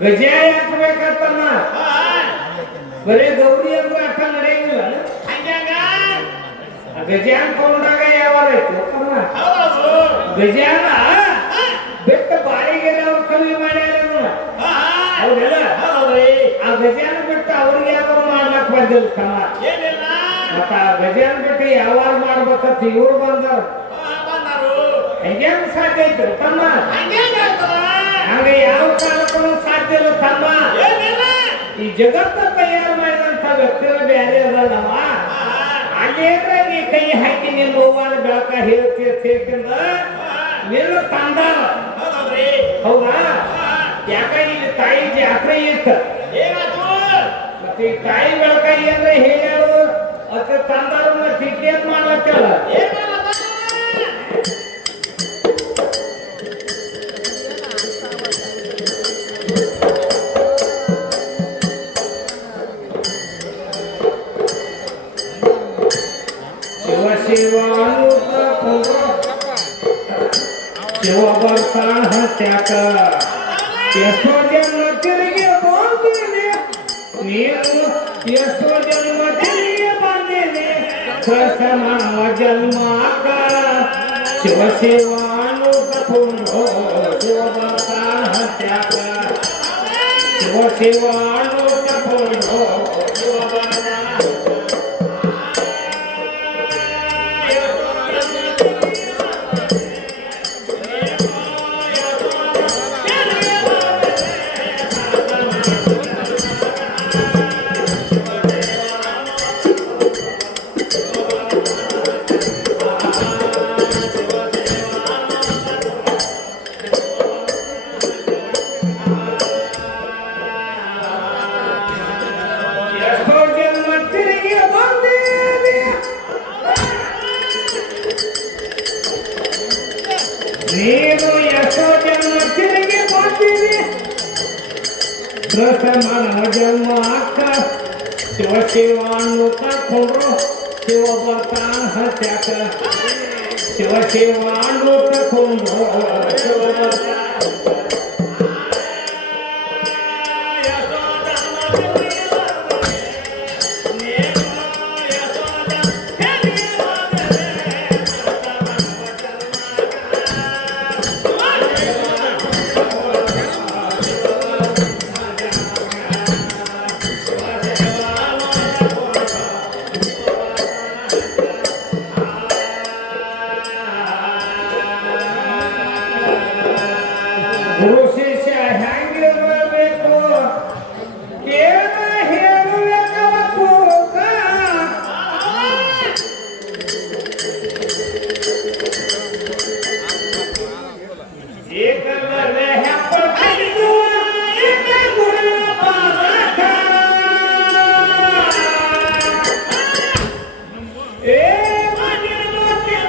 ಗಜಾ ಹಾಕ್ಬೇಕಂತಮ್ಮ ಬರೇ ಗೌರಿ ಅಂದ್ರೆ ಅರ್ಥ ನಡೆಯಂಗಿಲ್ಲ ಗಜಾನ್ ತಗೊಂಡಾಗ ಯಾವಾಗ ಆಯ್ತು ಗಜಾನ ಬೆಟ್ಟ ಬಾರಿಗೆರೆ ಅವ್ರು ಕವಿ ಮಾಡ್ಯಾರ ಹೌದಲ್ಲ ಆ ಗಜಾನ ಬಿಟ್ಟು ಅವ್ರಿಗೆ ಯಾವಾಗ ಮಾಡ್ಲಕ್ ಬಂದಿಲ್ಲ ತಮ್ಮ ಮತ್ತ ಆ ಗಜಾನ ಬಿಟ್ಟು ಯಾವಾಗ ಮಾಡ್ಬೇಕಂತ ಇವ್ರು ಬಂದವ್ರು ಹೆಂಗ್ ಸಾಧ್ಯ ಐತ್ರಿ ತಮ್ಮ ಹಂಗ ಯಾವ ಕಾಲಕ್ಕೂ ಸಾಧ್ಯ ಇಲ್ಲ ತಮ್ಮ ಈ ಜಗತ್ತ ತಯಾರು ಮಾಡಿದಂತ ವ್ಯಕ್ತಿಗಳು ಬೇರೆ ಅದಲ್ಲವ ಅಲ್ಲೇದ್ರೆ ನೀ ಕೈ ಹಾಕಿ ನಿನ್ನ ಹೂವಾನ ಬೆಳಕ ಹೇಳ್ತಿರ್ತಿಂದ ನಿನ್ನ ತಂದಾರ ಹೌದಾ ಯಾಕಂದ್ರೆ ಇಲ್ಲಿ ತಾಯಿ ಜಾತ್ರೆ ಇತ್ತು ಮತ್ತೆ ಈ ತಾಯಿ ಬೆಳಕ ಏನ್ರ ಹೇಳ್ಯಾರು ಮತ್ತೆ ತಂದಾರು ಮತ್ತೆ ಇಟ್ಲೇನ್ ಮಾಡ್ಲತ್ತಲ್ಲ ಶಿವ ಬರ್ತಾನ ಹತ್ಯಾಕ ಎಷ್ಟೋ ಜನ್ಮ ತಿರುಗಿ ಬಂದಿನಿ ನೀನು ಎಷ್ಟೋ ಜನ್ಮ ತಿರುಗಿ ಬಂದಿನಿ ಪ್ರಥಮ ಜನ್ಮಾಕ ಶಿವ ಶಿವಾನು ತಗೊಂಡು ಶಿವ ಬರ್ತಾನ ಹತ್ಯಾಕ ಶಿವ ಶಿವಾನು ತಗೊಂಡು ಶಿವ ಬರ್ತಾನ ನೀನು ಎಷ್ಟೋ ಜನ್ಮ ತಿರುಗಿ ಬಂದಿರಿ ಪ್ರಥಮ ಜನ್ಮ ಅಕ್ಕ ಶಿವ ಶಿವಾನು ತಗೊಂಡ್ರು ಶಿವ ಬರ್ತಾನ ಹತ್ಯಾಕ ಶಿವ ಶಿವಾನು ತಗೊಂಡ್ರು ಶಿವ ಬರ್ತಾನ ಗುರು ಶಿಷ್ಯ ಹೆಂಗಿರಬೇಕು ಕೇಳ ಹೇಳಬೇಕು ಏಕಲ್ಲದೆ ಹೆಪ್ಪಳಿದು ಗುರುವಿನ ಪಾದಕ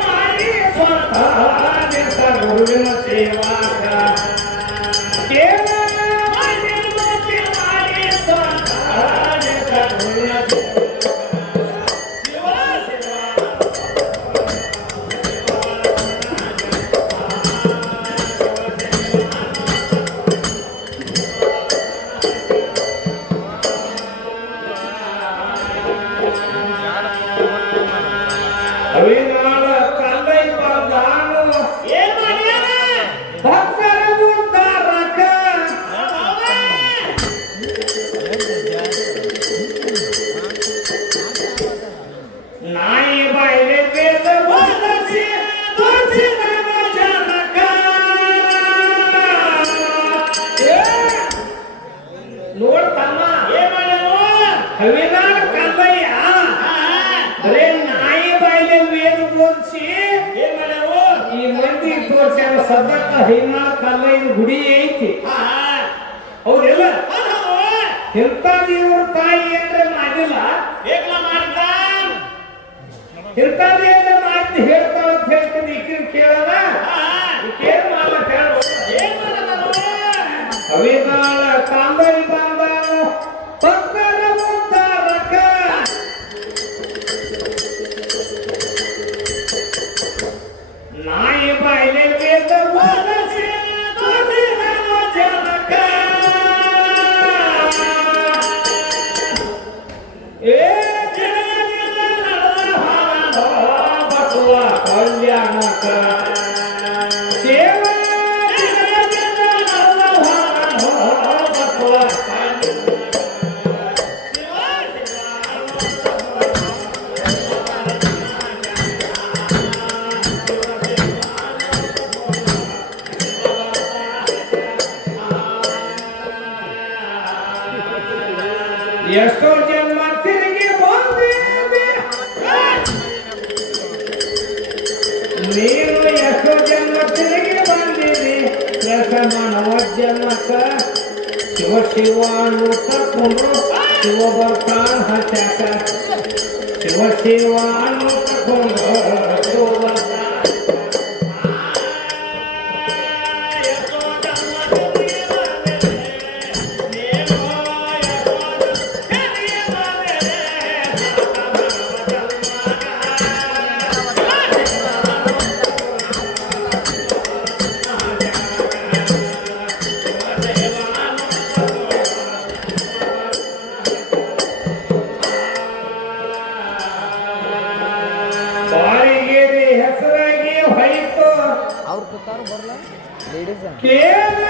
ಮಾಡಿ ಸ್ವತಃ ಗುರುವಿನ ಸೇವಾಕ ನೋಡ್ತಮ್ಮ ಹವಿನಾಳ ಕಲ್ಲಯ್ಯ ಬರೇ ನಾಯಿ ಬಾಯಿಲೆ ಸದ್ಯಕ್ಕ ಹೈನಾಳ ಕಲ್ಲೈದು ಗುಡಿ ಐತಿ ಹೌದಿಲ್ಲ ಎಂತ ದೇವ್ರ ತಾಯಿ ಏನ್ರ ಮಾಡಿಲ್ಲ ಎಂತ ದೇವ್ರ ಮಾತು ಹೇಳ್ತಾಳ ಅಂತ ಹೇಳ್ತೀನಿ ಈಕಿನ ಕೇಳಲ್ಲ ಈಕೇನ್ ಮಾಡ್ಲಕ್ಕ ಅವಿದಾಳ ಕಾಂಬರಿ ಬಂದಾನು ಭಕ್ತರ ಉದ್ಧಾರಕ ನಾಯಿ ಬಾಯಿಲೆ ವೇದ ಓದಸಿ ತೋರಿದನು ಜನಕ ಏ ಜನನಿಂದ ನಡೆದ ಹಾಲೋ ಬಸವ ಕಲ್ಯಾಣಕ ಸೇವಾ ಜನನಿಂದ ನಡೆದ ಹಾಲೋ ಬಸವ ಎಷ್ಟೋ ಜನ್ಮ ತಿರುಗಿ ಬಂದಿದೆ ನೀನು ಎಷ್ಟೋ ಜನ್ಮ ತಿರುಗಿ ಬಂದಿದೆ ಕೆಲಸ ಮಾನವ ಜನ್ಮಕ್ಕ ಶಿವ ಶಿವ ಅನ್ನುತ್ತ ಕೊಂಡು ಶಿವ ಬರ್ತಾನ ಹಚ್ಚಾಕ ಶಿವ ಶಿವ ಅನ್ನುತ್ತ ಕೊಂಡು ಶಿವ ಬರ್ತಾನ ಹೆಸರಾಗಿ ಹೋಯಿತು ಅವ್ರ ಬರ್ಲ ಲೇಡೀಸ್ ಕೇರಳ